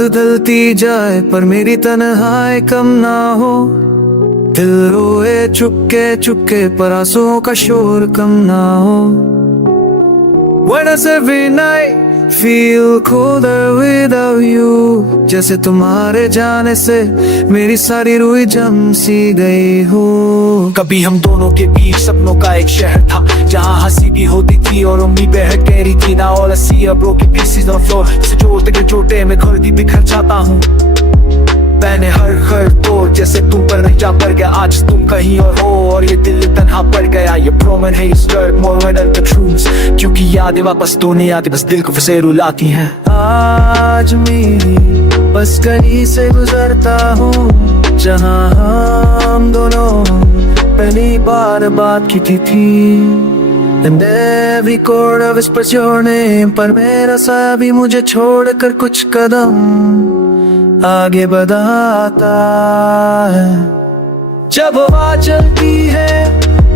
रात ढलती जाए पर मेरी तन्हाई कम ना हो। दिल रोए चुपके चुपके पर आंसुओं का शोर कम ना हो। When does every night feel colder without you? जैसे तुम्हारे जाने से मेरी सारी रूह जम सी गई हो। कभी हम दोनों के बीच सपनों का एक शहर था, जहाँ हंसी भी होती थी और उम्मीदें गहरी थी। ना all I see are broken pieces on floor, जिसे जोड़ते के चोटे में खुद बिखर जाता हूँ। मैंने हर तोड़ जैसे तुम पर नहीं जा पड़ गया। आज तुम कहीं और हो और ये दिल तन्हा पड़ गया। ये प्रोमन है द ट्रूथ्स, क्योंकि यादें वापस तो नहीं आती, बस दिल को फिर से रुलाती हैं। आज मेरी बस गली से गुजरता हूँ, जहाँ हम दोनों पहली बार बात की थी। And every chord whispers your name, पर मेरा सा भी मुझे छोड़कर कुछ कदम आगे बढ़ाता है। जब हवा चलती है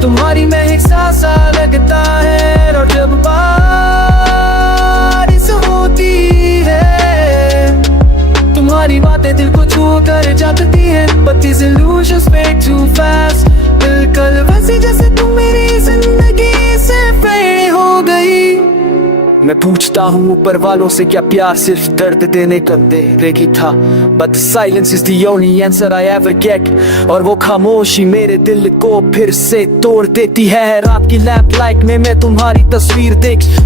तुम्हारी महक सा लगता है, और जब बारिश होती है तुम्हारी बातें दिल को छू कर जाती है। But these illusions fade too fast, बिल्कुल वैसी जैसे तुम मेरी जिंदगी से फेड हो गई। मैं पूछता हूँ ऊपर वालों से क्या प्यार सिर्फ दर्द देने का देगी था, but silence is the only answer I ever get। और वो खामोशी मेरे दिल को फिर से तोड़ देती है। रात की लैंप लाइट में मैं तुम्हारी तस्वीर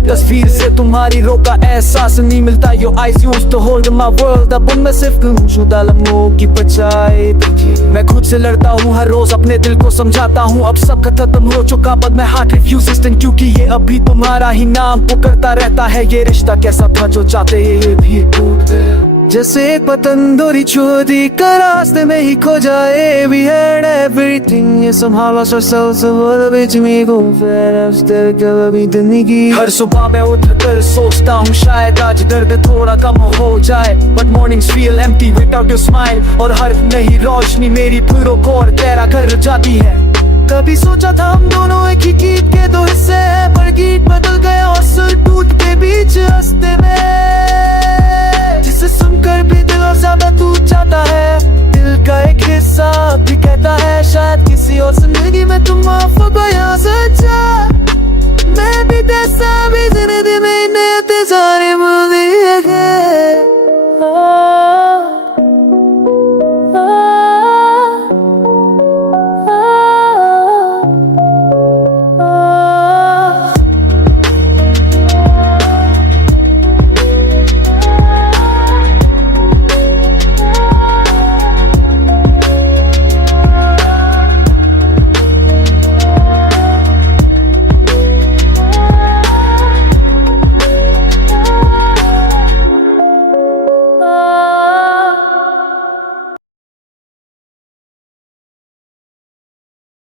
तस्वीर से तुम्हारी रो का एहसास नहीं मिलता। Your eyes used to hold my world, अब उनमें सिर्फ गुमशुदा लम्हों की बचाए। मैं खुद से लड़ता हूँ हर रोज, अपने दिल को समझाता हूँ अब सब खत्म हो चुका, but my heart refuses, क्योंकि ये अभी तुम्हारा ही नाम पुकारता रहता है। ये रिश्ता कैसा था जो चाहते ये भी टूट गया। जैसे एक पतंग डोरी छोड़ी कर रास्ते में ही खो जाए। We had everything, ये somehow lost ourselves, so all बीच में घूम फिर कभी जिंदगी। हर सुबह मैं उठकर सोचता हूँ शायद आज दर्द थोड़ा कम हो जाए, but mornings feel empty without your smile। और हर नई रोशनी मेरी पूरों को और गहरा कर जाती है। कभी सोचा था हम दोनों एक ही गीत के दो हिस्से, पर गीत